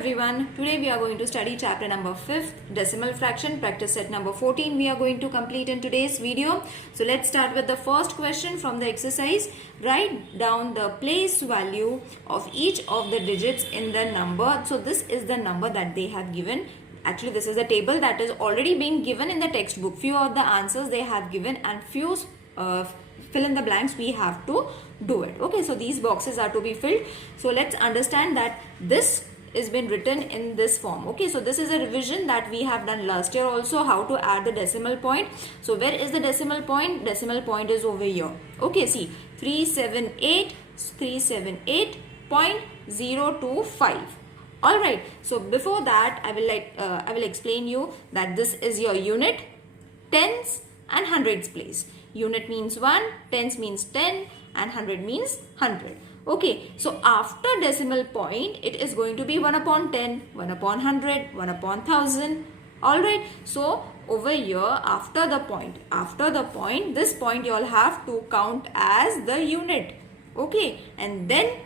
everyone, today we are going to study chapter number 5th, decimal fraction, practice set number 14 we are going to complete in today's video. So let's start with the first question from the exercise. Write down the place value of each of the digits in the number. So this is the number that they have given. Actually this is a table that is already being given in the textbook. Few of the answers they have given and few fill in the blanks we have to do it. Okay, so these boxes are to be filled. So let's understand that this is been written in this form. Okay, so this is a revision that we have done last year also, how to add the decimal point. So where is the decimal point? Decimal point is over here. Okay, see 378.025. all right, so before that I will explain you that this is your unit, tens and hundreds place. Unit means 1, tens means 10 and 100 means 100. Okay, so after decimal point it is going to be 1 upon 10, 1 upon 100, 1 upon 1000. Alright, so over here after the point, this point you all have to count as the unit. Okay, and then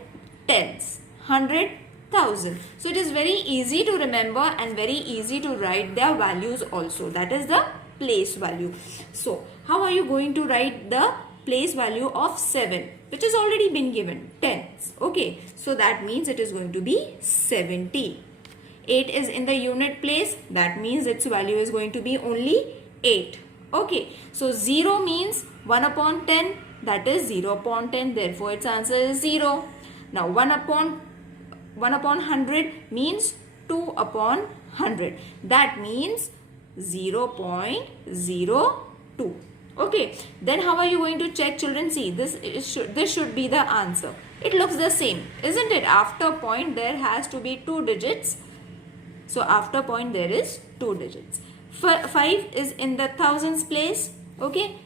tens, 100, 1000. So it is very easy to remember and very easy to write their values also. That is the place value. So how are you going to write the place value of 7, which has already been given, tens? Okay, so that means it is going to be 70. 8 is in the unit place, that means its value is going to be only 8. Okay, so 0 means 1 upon 10, that is 0 upon 10, therefore its answer is 0. Now 1 upon 100 means 2 upon 100, that means 0.02. Okay, then how are you going to check, children? See, this should be the answer. It looks the same, isn't it? After point there has to be 2 digits. So after point there is 2 digits. 5 is in the thousands place. Okay,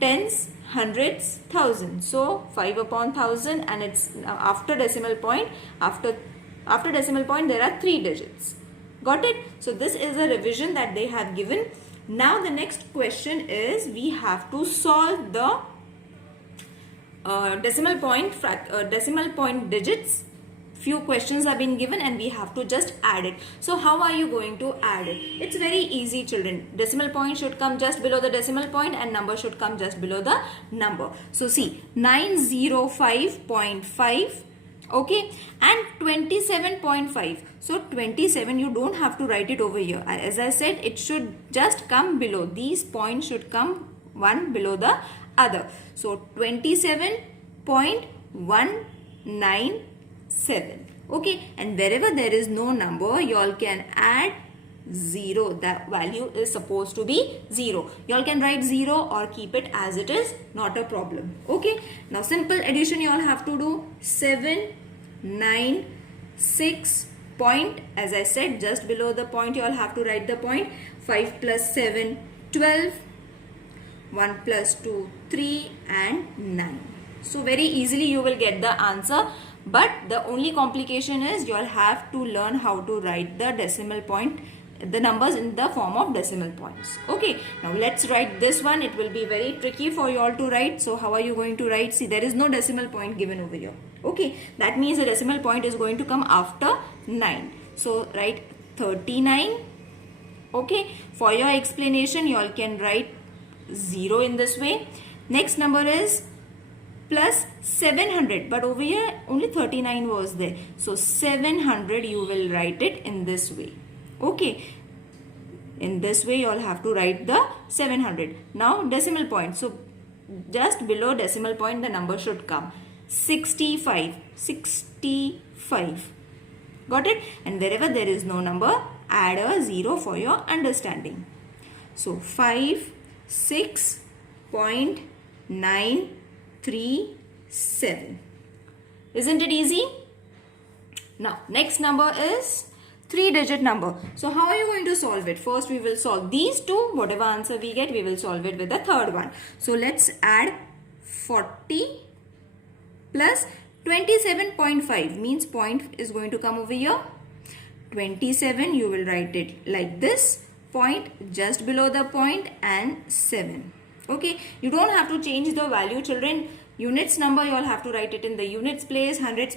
tens, hundreds, thousands. So 5 upon 1000, and it's after decimal point. After decimal point there are 3 digits. Got it? So this is a revision that they have given. Now the next question is we have to solve the decimal point digits. Few questions have been given and we have to just add it. So how are you going to add it? It's very easy, children. Decimal point should come just below the decimal point and number should come just below the number. So see, 905.5. okay, and 27.5. so 27 you don't have to write it over here. As I said, it should just come below. These points should come one below the other. So 27.197. okay, and wherever there is no number you all can add 0. That value is supposed to be 0. You all can write 0 or keep it as it is, not a problem. Okay, now simple addition you all have to do. 7, 9, 6 point, as I said, just below the point you all have to write the point. 5 plus 7, 12, 1 plus 2, 3 and 9. So very easily you will get the answer, but the only complication is you all have to learn how to write the decimal point, the numbers in the form of decimal points. Okay, now let's write this one. It will be very tricky for you all to write. So how are you going to write? See, there is no decimal point given over here. Okay, that means the decimal point is going to come after 9. So write 39. Okay, for your explanation you all can write 0 in this way. Next number is plus 700, but over here only 39 was there. So 700 you will write it in this way. Okay, in this way you all have to write the 700. Now decimal point, so just below decimal point the number should come. 65. Got it? And wherever there is no number, add a 0 for your understanding. So 56.937. Isn't it easy? Now next number is 3-digit number. So how are you going to solve it? First we will solve these two. Whatever answer we get, we will solve it with the third one. So let's add 40 plus 27.5, means point is going to come over here. 27 you will write it like this, point just below the point and 7. Okay, you don't have to change the value, children. Units number, you all have to write it in the units place. Hundreds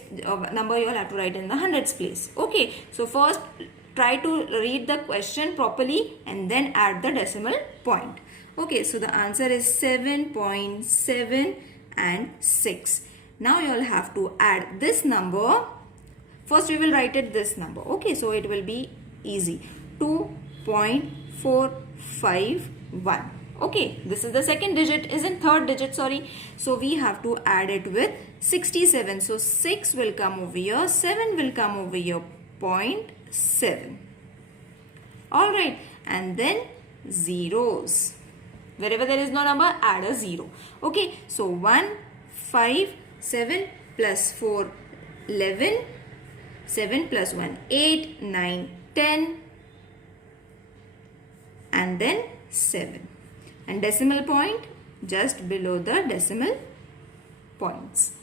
number, you all have to write in the hundreds place. Okay, so first try to read the question properly and then add the decimal point. Okay, so the answer is 7.7 and 6. Now you all have to add this number. First we will write it this number. Okay, so it will be easy. 2.451. Okay, this is the second digit, isn't third digit, sorry. So we have to add it with 67. So 6 will come over here, 7 will come over here, 0.7. Alright, and then zeros. Wherever there is no number, add a 0. Okay, so 1, 5, 7 plus 4, 11, 7 plus 1, 8, 9, 10, and then 7. And decimal point just below the decimal points.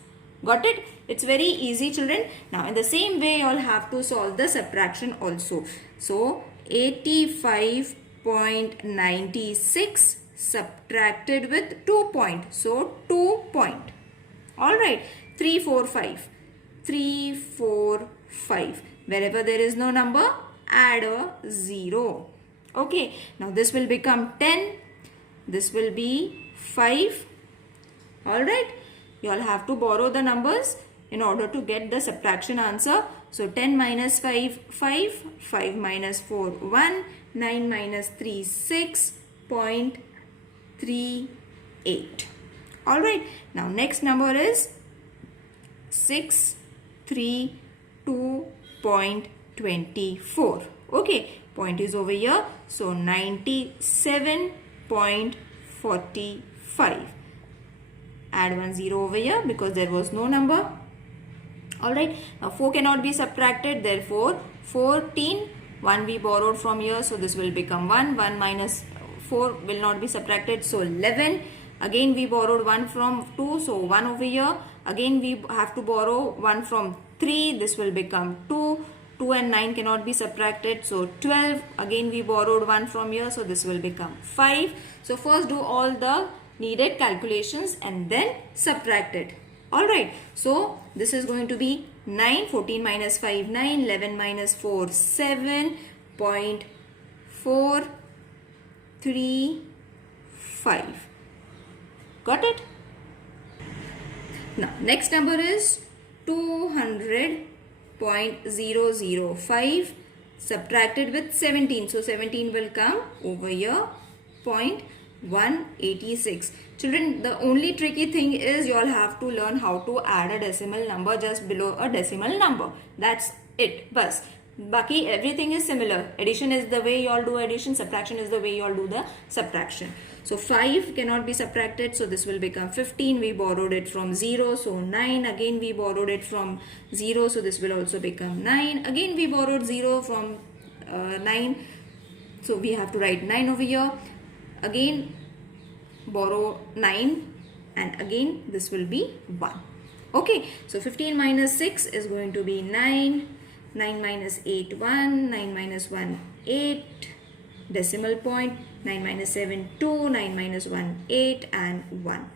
Got it? It's very easy, children. Now in the same way, you all have to solve the subtraction also. So 85.96 subtracted with 2 point. So 2 point. Alright. 3, 4, 5. 3, 4, 5. Wherever there is no number, add a 0. Okay. Now this will become 10. This will be 5. Alright. You all have to borrow the numbers in order to get the subtraction answer. So 10 minus 5, 5. 5 minus 4, 1. 9 minus 3, 6.38. Alright. Now next number is 632.24. Okay. Point is over here. So 97.45. Add 1 0 over here because there was no number. Alright. Now 4 cannot be subtracted. Therefore 14. 1 we borrowed from here. So this will become 1. 1 minus 4 will not be subtracted. So 11. Again we borrowed 1 from 2. So 1 over here. Again we have to borrow 1 from 3. This will become 2. 2 and 9 cannot be subtracted. So 12. Again we borrowed 1 from here. So this will become 5. So first do all the needed calculations and then subtract it. Alright. So this is going to be 9. 14 minus 5, 9. 11 minus 4, 7.435. Got it? Now next number is 200.005 subtracted with 17. So 17 will come over here, 0.186. Children, the only tricky thing is you all have to learn how to add a decimal number just below a decimal number. That's it. Bas. Baki everything is similar. Addition is the way you all do addition. Subtraction is the way you all do the subtraction. So 5 cannot be subtracted. So this will become 15. We borrowed it from 0. So 9. Again we borrowed it from 0. So this will also become 9. Again we borrowed 0 from 9. So we have to write 9 over here. Again borrow 9. And again this will be 1. Okay. So 15 minus 6 is going to be 9. 9 minus 8, 1. 9 minus 1, 8. Decimal point. 9 minus 7, 2. 9 minus 1, 8. And 1.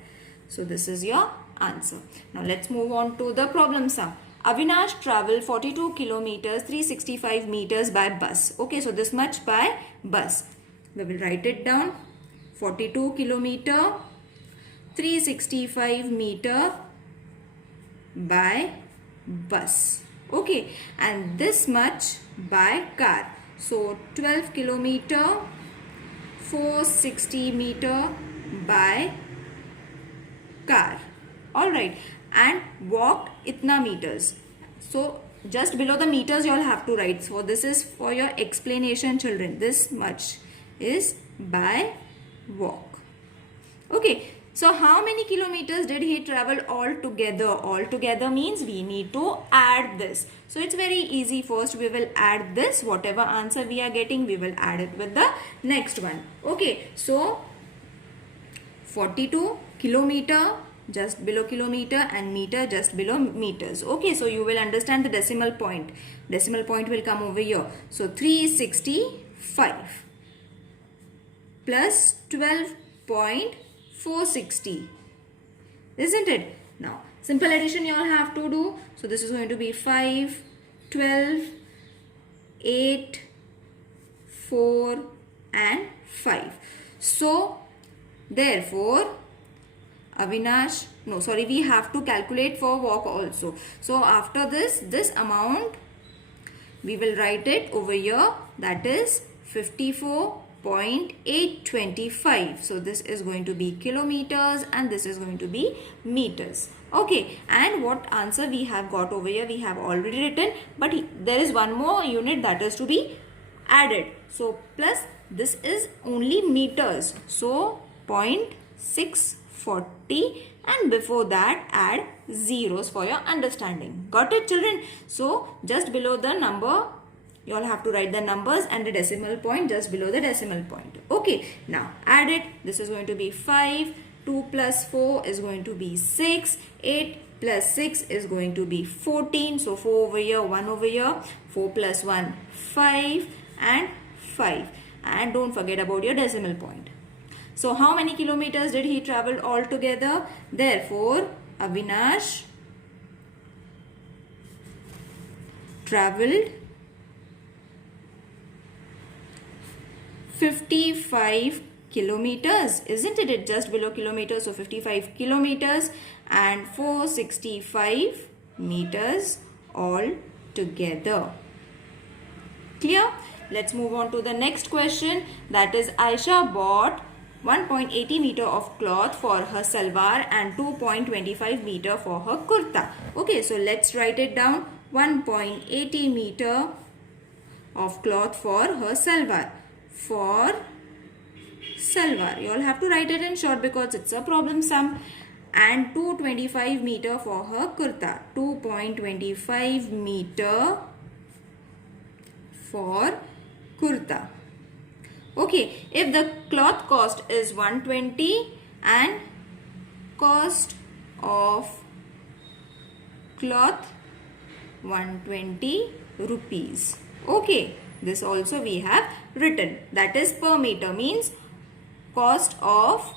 So this is your answer. Now let's move on to the problem sum. Avinash traveled 42 kilometers, 365 meters by bus. Okay, so this much by bus. We will write it down. 42 kilometer, 365 meter by bus. Okay, and this much by car. So 12 kilometer, 460 meter by car. Alright, and walked itna meters. So just below the meters you all have to write. So this is for your explanation, children. This much is by walk. Okay. So how many kilometers did he travel altogether? Altogether means we need to add this. So it's very easy. First we will add this. Whatever answer we are getting, we will add it with the next one. Okay. So 42 kilometer just below kilometer and meter just below meters. Okay. So you will understand the decimal point. Decimal point will come over here. So 365 plus 12.460 isn't it? Now, simple addition you all have to do. So, this is going to be 5, 12, 8, 4 and 5. So, therefore, Avinash, no sorry, we have to calculate for walk also. So, after this amount, we will write it over here, that is 54.825. So, this is going to be kilometers and this is going to be meters. Okay, and what answer we have got over here, we have already written, but there is one more unit that is to be added. So, plus this is only meters. So, 0.640 and before that add zeros for your understanding. Got it, children? So, just below the number, you all have to write the numbers and the decimal point just below the decimal point. Okay, now add it. This is going to be 5. 2 plus 4 is going to be 6. 8 plus 6 is going to be 14. So, 4 over here, 1 over here. 4 plus 1, 5 and 5. And don't forget about your decimal point. So, how many kilometers did he travel altogether? Therefore, Avinash traveled 55 kilometers, isn't it? It's just below kilometers, so 55 kilometers and 465 meters all together. Clear? Let's move on to the next question. That is, Aisha bought 1.80 meter of cloth for her salwar and 2.25 meter for her kurta. Okay, so let's write it down. 1.80 meter of cloth for her salwar. For salwar, you all have to write it in short because it's a problem sum. And 225 meter for her kurta. 2.25 meter for kurta. Okay, if the cloth cost is 120 and cost of cloth 120 rupees. Okay, this also we have written, that is per meter, means cost of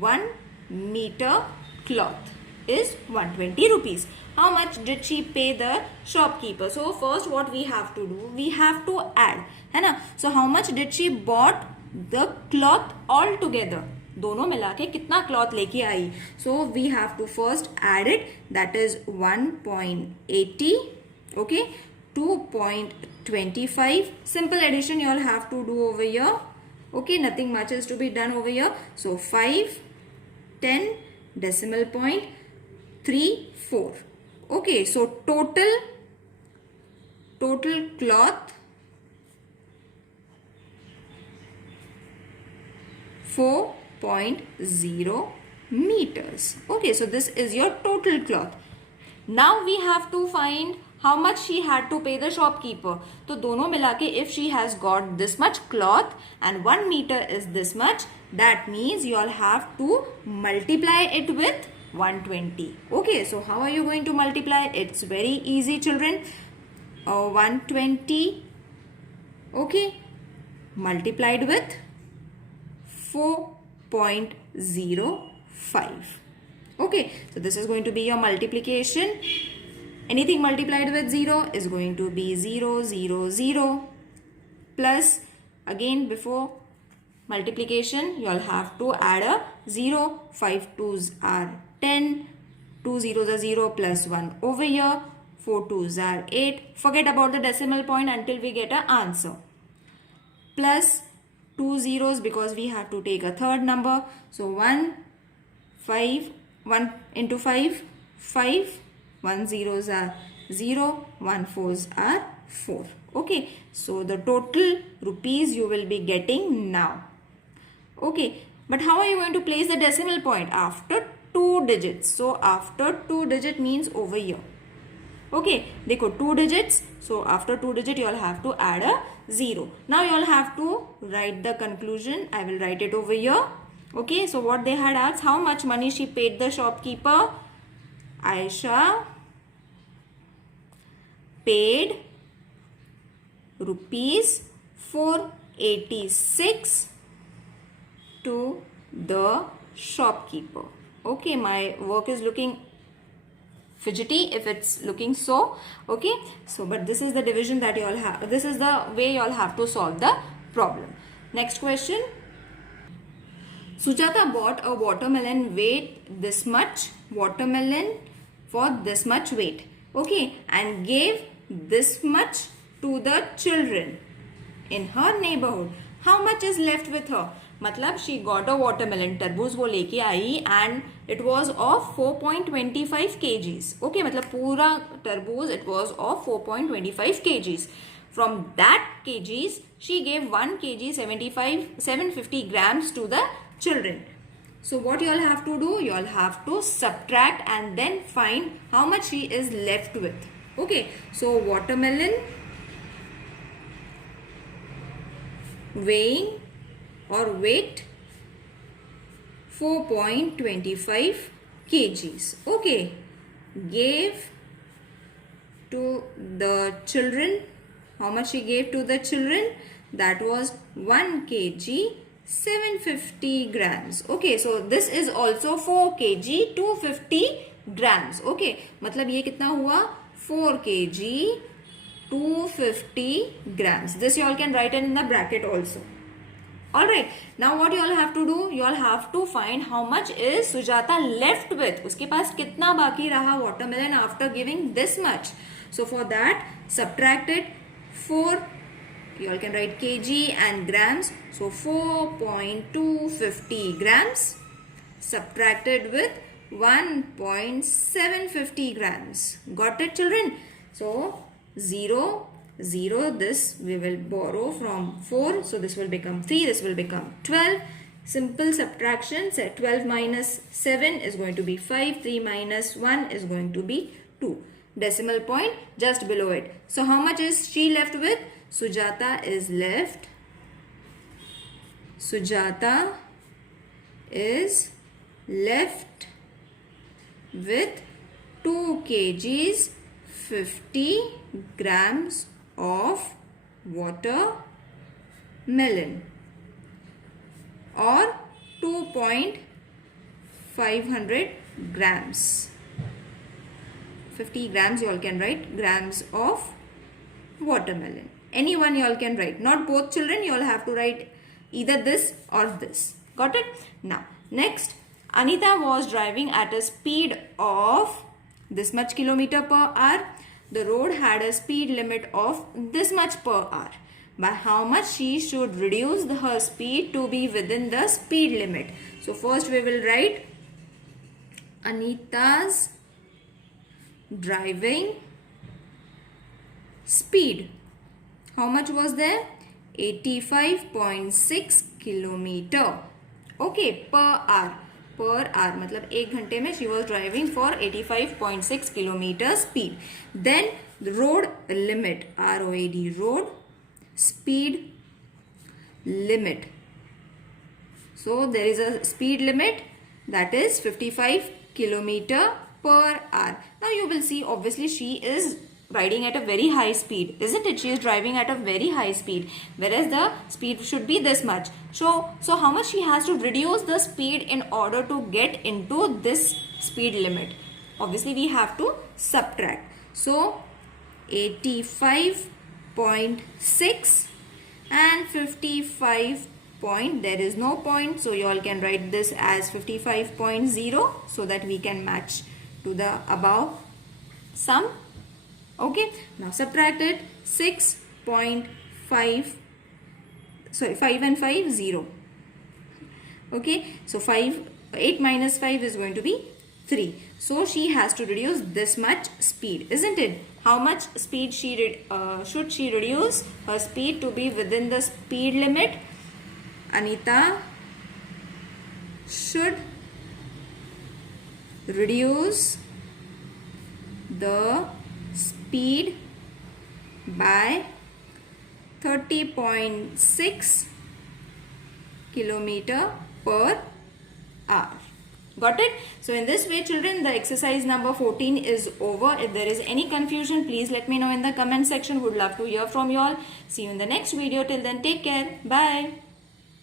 1 meter cloth is 120 rupees. How much did she pay the shopkeeper? So first what we have to do, we have to add, है ना? So how much did she bought the cloth all together? दोनों मिला के कितना cloth लेके आई? So we have to first add it, that is 1.80, okay, 2.25. Simple addition you all have to do over here. Okay, nothing much is to be done over here. So 5, 10, decimal point, 3, 4. Okay, so total cloth 4.0 meters. Okay, so this is your total cloth. Now we have to find how much she had to pay the shopkeeper. तो दोनों मिला के if she has got this much cloth and 1 meter is this much, that means you all have to multiply it with 120. Okay, so how are you going to multiply? It's very easy, children. 120, okay, multiplied with 4.05. Okay, so this is going to be your multiplication. Anything multiplied with 0 is going to be 0, 0, 0. Plus, again before multiplication, you all have to add a 0. 5 2s are 10. 2 zeros are 0 plus 1 over here. 4 2s are 8. Forget about the decimal point until we get an answer. Plus 2 zeros because we have to take a third number. So 1 into 5, 5. 1 zeros are 0, 1 4s are 4. Okay, so the total rupees you will be getting now. Okay, but how are you going to place the decimal point? After 2 digits. So after 2 digit means over here. Okay, देखो 2 digits. So after 2 digit you all have to add a 0. Now you all have to write the conclusion. I will write it over here. Okay, so what they had asked, how much money she paid the shopkeeper? Aisha paid rupees 486 to the shopkeeper. Okay, my work is looking fidgety if it's looking so. Okay, so but this is the division that you all have, this is the way you all have to solve the problem. Next question. Sujata bought a watermelon weight this much, watermelon for this much weight, okay, and gave this much to the children in her neighborhood. How much is left with her? मतलब she got a watermelon, तरबूज वो लेके आई and it was of 4.25 kgs. Okay, मतलब पूरा तरबूज it was of 4.25 kgs. From that kgs, she gave 1 kg 750 grams to the children. So what you all have to do? You all have to subtract and then find how much she is left with. Okay, so watermelon weighing or weight 4.25 kgs. Okay, gave to the children. How much she gave to the children? That was 1 kg 750 grams. Okay, so this is also 4 kg 250 grams. Okay, मतलब ये कितना हुआ? 4 kg 250 grams. This you all can write in the bracket also. Alright, now what you all have to do? You all have to find how much is Sujata left with. उसके पास कितना बाकी रहा watermelon after giving this much. So for that, subtract it. 4, you all can write kg and grams. So 4.250 grams subtracted with 1.750 grams. Got it, children? So 0, 0, this we will borrow from 4. So this will become 3, this will become 12. Simple subtraction, say 12 minus 7 is going to be 5, 3 minus 1 is going to be 2. Decimal point just below it. So how much is she left with? Sujata is left with 2 kgs 50 grams of watermelon or 2.500 grams. 50 grams you all can write, grams of watermelon. Any one you all can write. Not both, children. You all have to write either this or this. Got it? Now, next. Anita was driving at a speed of this much kilometer per hour. The road had a speed limit of this much per hour. By how much she should reduce her speed to be within the speed limit. So, first we will write Anita's driving speed. How much was there? 85.6 kilometer. Okay, per hour. Per hour. मतलब 1 घंटे में she was driving for 85.6 kilometer speed. Then the road limit. ROAD. Road speed limit. So there is a speed limit that is 55 kilometer per hour. Now you will see obviously she is riding at a very high speed, isn't it? She is driving at a very high speed, whereas the speed should be this much. So how much she has to reduce the speed in order to get into this speed limit? Obviously we have to subtract. So 85.6 and 55 point, there is no point, so you all can write this as 55.0 so that we can match to the above sum. Okay, now subtract it. 6.5, sorry, 5 and 5, 0. Okay, so 8 minus 5 is going to be 3. So she has to reduce this much speed, isn't it? How much speed should she reduce her speed to be within the speed limit? Anita should reduce the speed by 30.6 kilometer per hour. Got it? So in this way, children, the exercise number 14 is over. If there is any confusion, please let me know in the comment section. Would love to hear from you all. See you in the next video. Till then, take care. Bye.